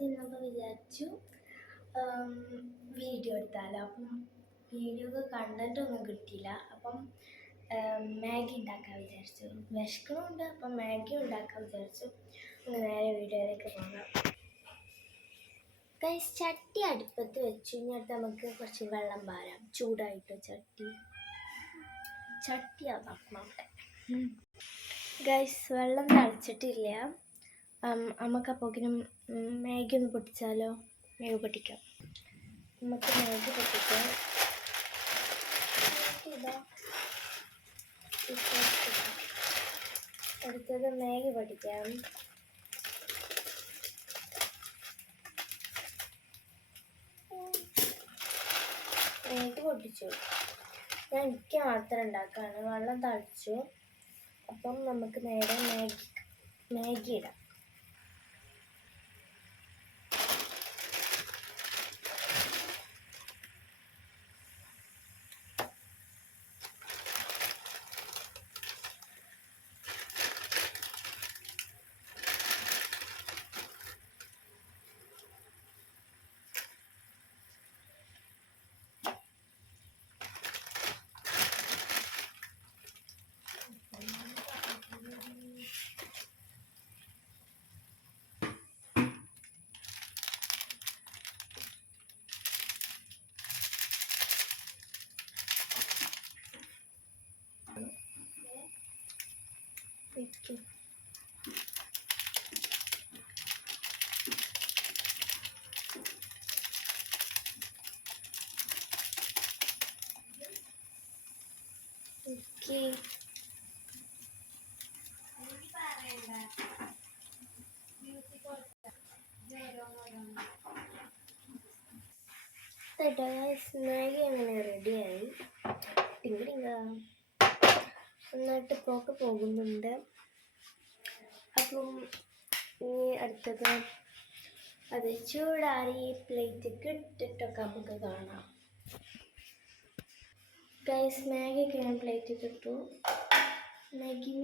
തിന്നപ്പോൾ വിചാരിച്ചു വീഡിയോ എടുത്താലോ. അപ്പം വീഡിയോക്ക് കണ്ടന്റ് ഒന്നും കിട്ടിയില്ല. അപ്പം മാഗി ഉണ്ടാക്കാൻ വിചാരിച്ചു. വിശക്കണമുണ്ട്, അപ്പം മാഗി ഉണ്ടാക്കാൻ വിചാരിച്ചു. നേരെ വീഡിയോയിലേക്ക് പോകാം. ഗൈസ്, ചട്ടി അടുപ്പത്ത് വെച്ചു. ഇനി അടുത്ത് നമുക്ക് കുറച്ച് വെള്ളം പാരാം. ചൂടായിട്ട് ചട്ടി അതാക്കണം അവിടെ. ഗൈസ്, വെള്ളം തിളച്ചിട്ടില്ല. നമുക്കപ്പോക്കിനും മാഗി ഒന്ന് പൊട്ടിച്ചാലോ? മാഗി പൊട്ടിക്കാം. നമുക്ക് മാഗി പൊട്ടിക്കാം. അടുത്തത് മാഗി പൊട്ടിക്കാം. മാഗി പൊട്ടിച്ചു. ഞാൻ എനിക്ക് മാത്രം ഉണ്ടാക്കാണ്. വെള്ളം തളിച്ചു. അപ്പം നമുക്ക് നേരെ മാഗി ഇടാം. മാഗി അങ്ങനെ റെഡിയായി. നന്നായിട്ട് പോകുന്നുണ്ട്. അപ്പം ഇനി അടുത്തത് അത് ചൂടാറി പ്ലേറ്റൊക്കെ ഇട്ടിട്ടൊക്കെ നമുക്ക് കാണാം. ഗൈസ്, മാഗിയൊക്കെ ഞാൻ പ്ലേറ്റിൽ ഇട്ടു. മാഗി